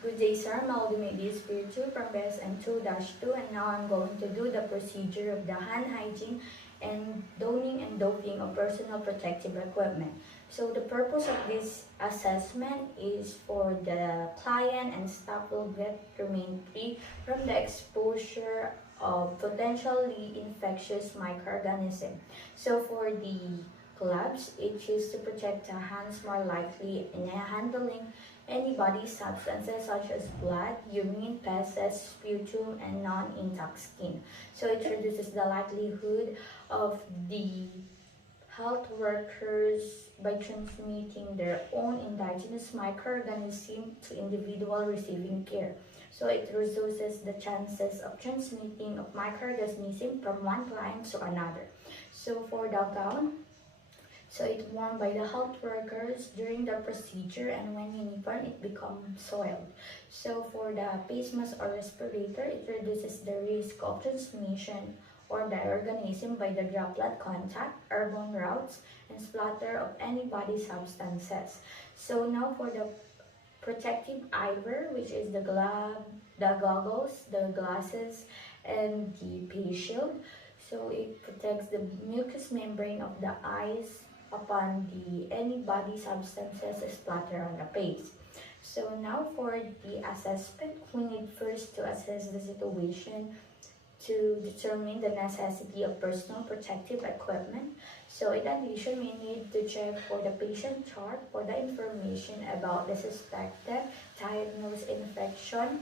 Good day, sir. My name is Espiritu from BSN 2-2, and now I'm going to do the procedure of the hand hygiene and donning and doping of personal protective equipment. So the purpose of this assessment is for the client and staff will get remain free from the exposure of potentially infectious microorganisms. So for the gloves, it is to protect the hands more likely in handling any body substances such as blood, urine, feces, sputum, and non-intact skin. So it reduces the likelihood of the health workers by transmitting their own indigenous microorganism to individual receiving care. So it reduces the chances of transmitting of microorganism from one client to another. So for the gown, so it's worn by the health workers during the procedure, and when in burn it becomes soiled. So for the face mask or respirator, it reduces the risk of transmission or the organism by the droplet contact, airborne routes, and splatter of any body substances. So now for the protective eyewear, which is the glove, the goggles, the glasses, and the face shield. So it protects the mucous membrane of the eyes upon the any body substances splatter on the face. So now for the assessment, we need first to assess the situation to determine the necessity of personal protective equipment. So in addition, we need to check for the patient chart for the information about the suspected diagnosed infection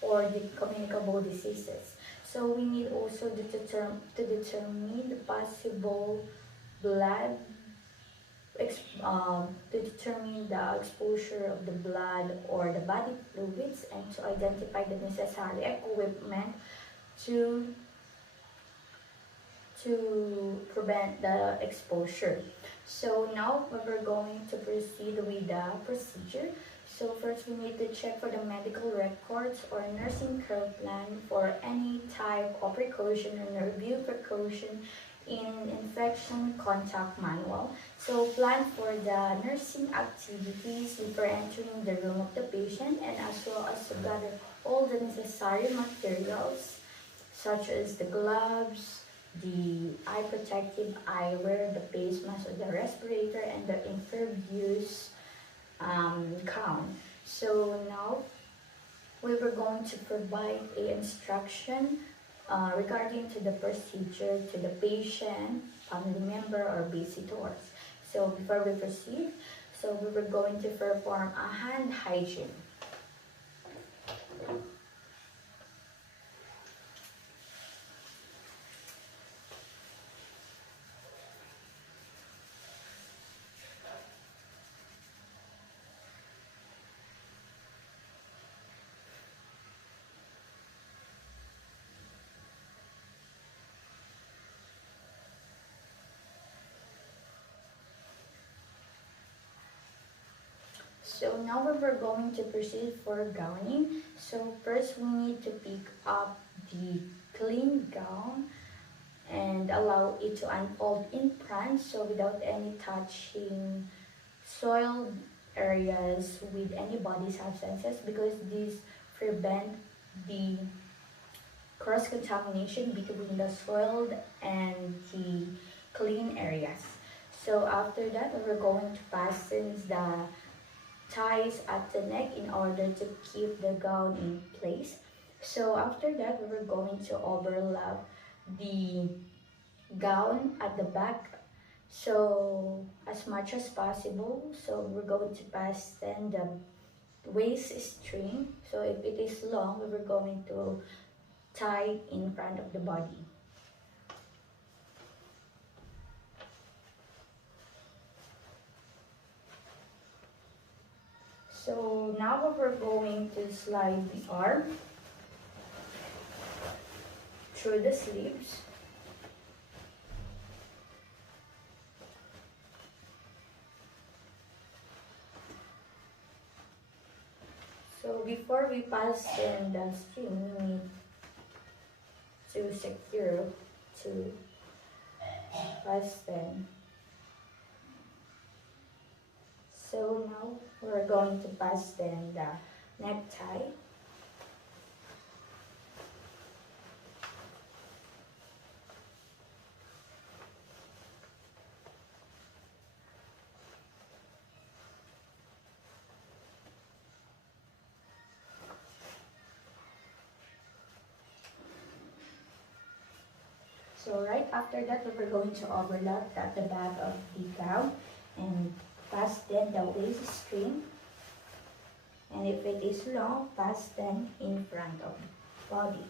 or the communicable diseases. So we need also to determine the possible blood to determine the exposure of the blood or the body fluids, and to identify the necessary equipment to prevent the exposure. So now we're going to proceed with the procedure. So first we need to check for the medical records or nursing care plan for any type of precaution and review precaution in infection contact manual. So plan for the nursing activities before entering the room of the patient, and as well as to gather all the necessary materials such as the gloves, the eye protective eyewear, the face mask or the respirator, and the infused gown. So now we were going to provide a instruction regarding to the procedure to the patient, family member, or visitors. So before we proceed, so we were going to perform a hand hygiene. So now we're going to proceed for gowning. So first we need to pick up the clean gown and allow it to unfold in front, so without any touching soiled areas with any body substances, because these prevent the cross-contamination between the soiled and the clean areas. So after that, we're going to fasten the ties at the neck in order to keep the gown in place. So after that, we're going to overlap the gown at the back, so as much as possible. So we're going to fasten the waist string. So if it is long, we're going to tie in front of the body. So now we're going to slide the arm through the sleeves. So before we fasten the string, we need to secure to fasten. So now we're going to fasten the necktie. So right after that, we were going to overlap at the back of the gown and fasten the waist string. And if it is long, fasten in front of body.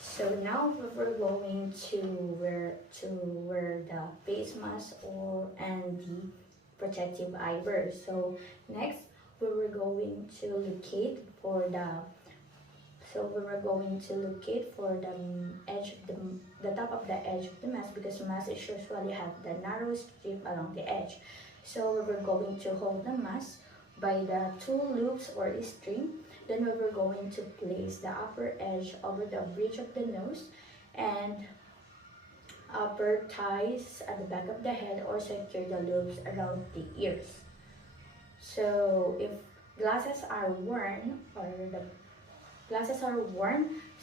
So now we're going to wear the face mask and the protective eyewear. So next we were going to locate for the edge of the top of the edge of the mask, because mask usually have the narrow strip along the edge. So we were going to hold the mask by the two loops or string. Then we were going to place the upper edge over the bridge of the nose and upper ties at the back of the head, or secure the loops around the ears. So if glasses are worn,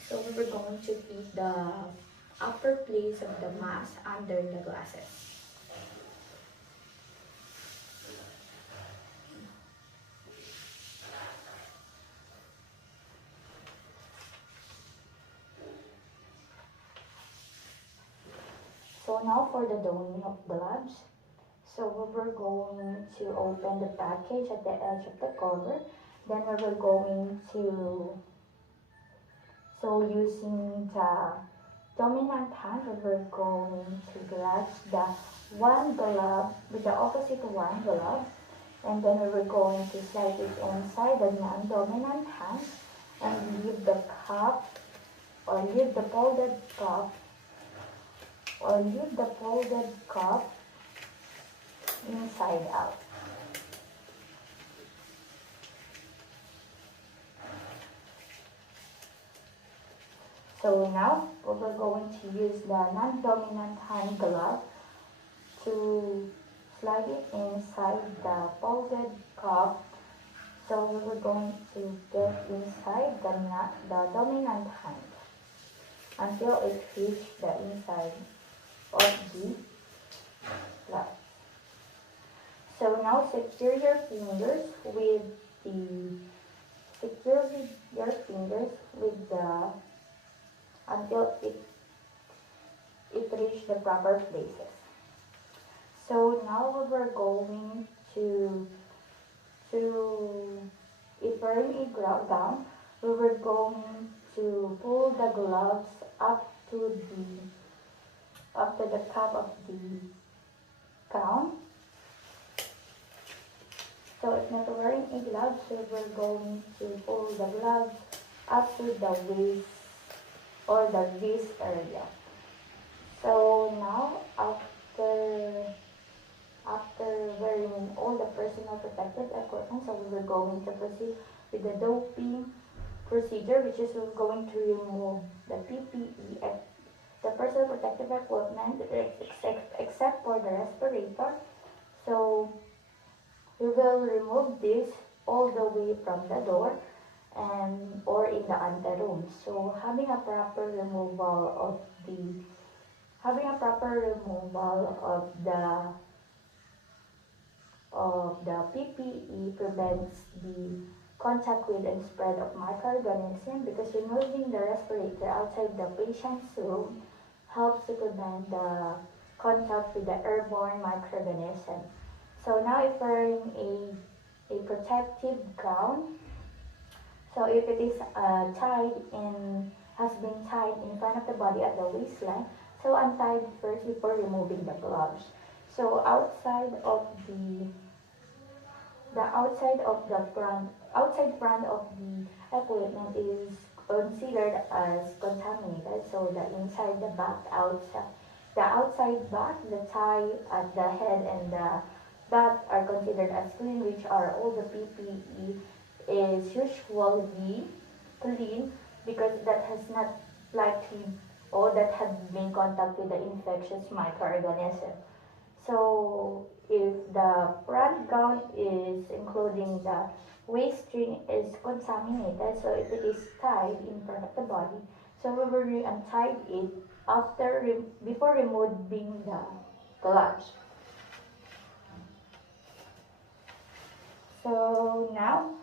so we were going to keep the upper place of the mask under the glasses. So now for the donning of gloves. So we were going to open the package at the edge of the cover. Then we were going to, using the dominant hand, we were going to grasp the one glove with the opposite one glove. And then we were going to slide it inside the non-dominant hand and leave the cup, or leave the folded cup, inside out. So now we're going to use the non-dominant hand glove to slide it inside the folded cup. So we're going to get inside the dominant hand until it reaches the inside of the glove. So now secure your fingers with the until it reaches the proper places. So now we're going to if we're in a gown, we were going to pull the gloves up to the cup of the gown. So if not wearing a glove, so we're going to pull the gloves up to the waist or the wrist area. So now after wearing all the personal protective equipment, so we were going to proceed with the doping procedure, which is we're going to remove the PPE, the personal protective equipment, except for the respirator. So we will remove this all the way from the door or in the anteroom. So having a proper removal of the PPE prevents the contact with and spread of microorganisms, because removing the respirator outside the patient's room helps to prevent the contact with the airborne microorganism. So now if wearing a protective gown, so if it is has been tied in front of the body at the waistline, so untie it first before removing the gloves. So outside front of the equipment is considered as contaminated. So the inside, the back, the outside back, the tie at the head and the back are considered as clean, which are all the PPE is usually clean, because that has not likely or that had been contact with the infectious microorganism. So if the front gown is including the waist string is contaminated, so if it is tied in front of the body, so we will untie it before removing the gloves. So now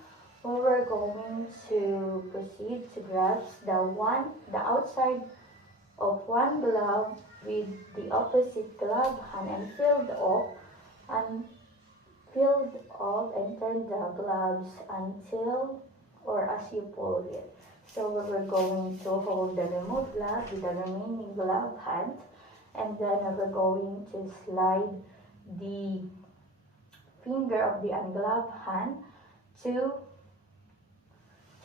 we were going to proceed to grasp the outside of one glove with the opposite glove hand and and turn the gloves until or as you pull it. So we were going to hold the removed glove with the remaining glove hand, and then we were going to slide the finger of the ungloved hand to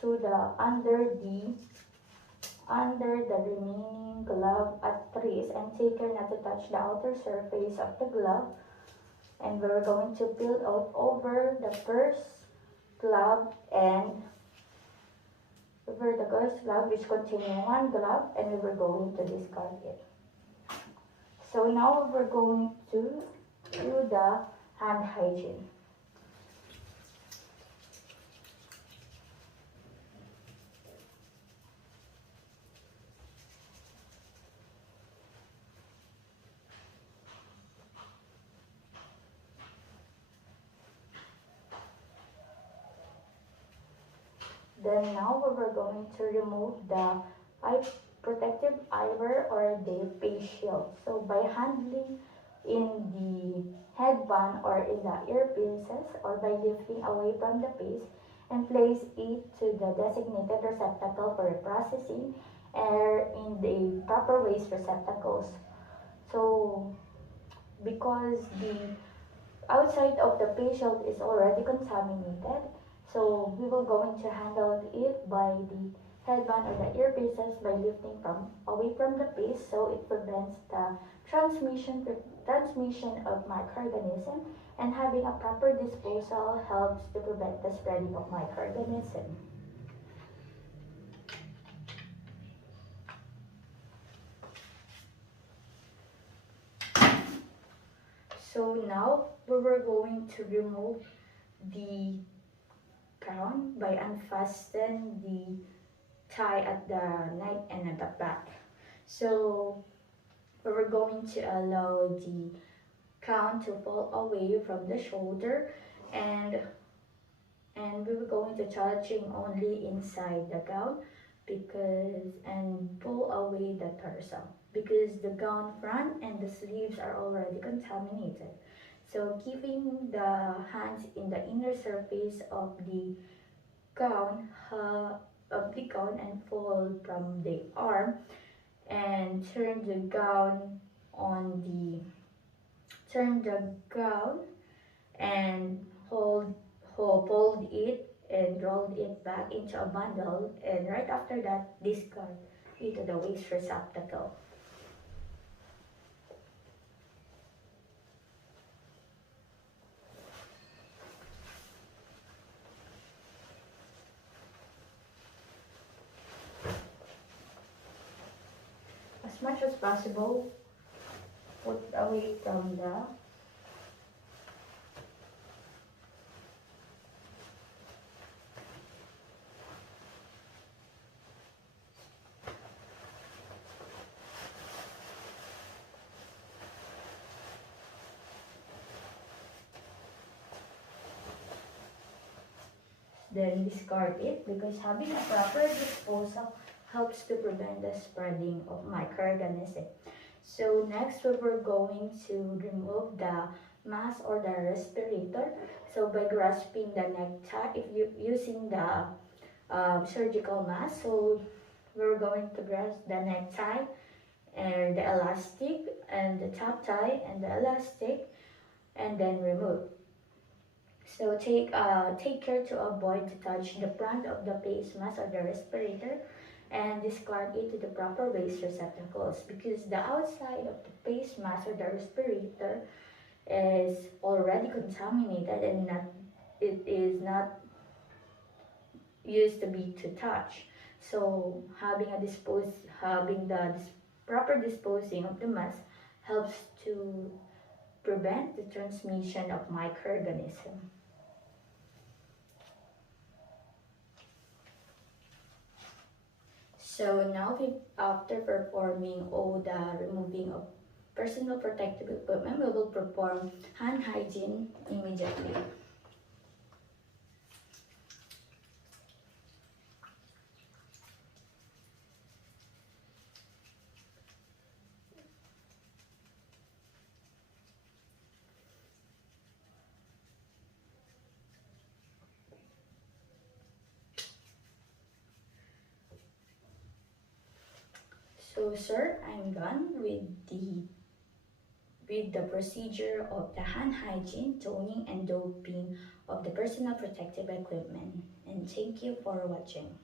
the under the remaining glove at wrist, and take care not to touch the outer surface of the glove. And we're going to peel out over the first glove and over the first glove, which contains one glove, and we were going to discard it. So now we're going to do the hand hygiene. Then now we were going to remove the eye protective eyewear or the face shield. So by handling in the headband or in the earpieces, or by lifting away from the face and place it to the designated receptacle for processing or in the proper waste receptacles. So because the outside of the face shield is already contaminated, so we will going to handle it by the headband or the earpieces by lifting away from the face, so it prevents the transmission of microorganism, and having a proper disposal helps to prevent the spreading of microorganism. So now we were going to remove the crown by unfasten the tie at the neck and at the back. So we were going to allow the crown to fall away from the shoulder, and we were going to touching only inside the gown and pull away the torso because the gown front and the sleeves are already contaminated. So keeping the hands in the inner surface of the gown and fold from the arm, and turn the gown and fold it and roll it back into a bundle, and right after that discard into the waste receptacle. As much as possible, put away from the then discard it, because having a proper disposal helps to prevent the spreading of microorganisms. So next we were going to remove the mask or the respirator. So by grasping the necktie, if you using the surgical mask, so we're going to grasp the necktie and the elastic and the top tie and the elastic, and then remove. So take care to avoid to touch the front of the face mask or the respirator, and discard it to the proper waste receptacles, because the outside of the face mask or the respirator is already contaminated and it is not used to be to touch. So having the proper disposing of the mask helps to prevent the transmission of microorganisms. So now, after performing all the removing of personal protective equipment, we will perform hand hygiene immediately. So sir, I'm done with the procedure of the hand hygiene, toning, and doping of the personal protective equipment. And thank you for watching.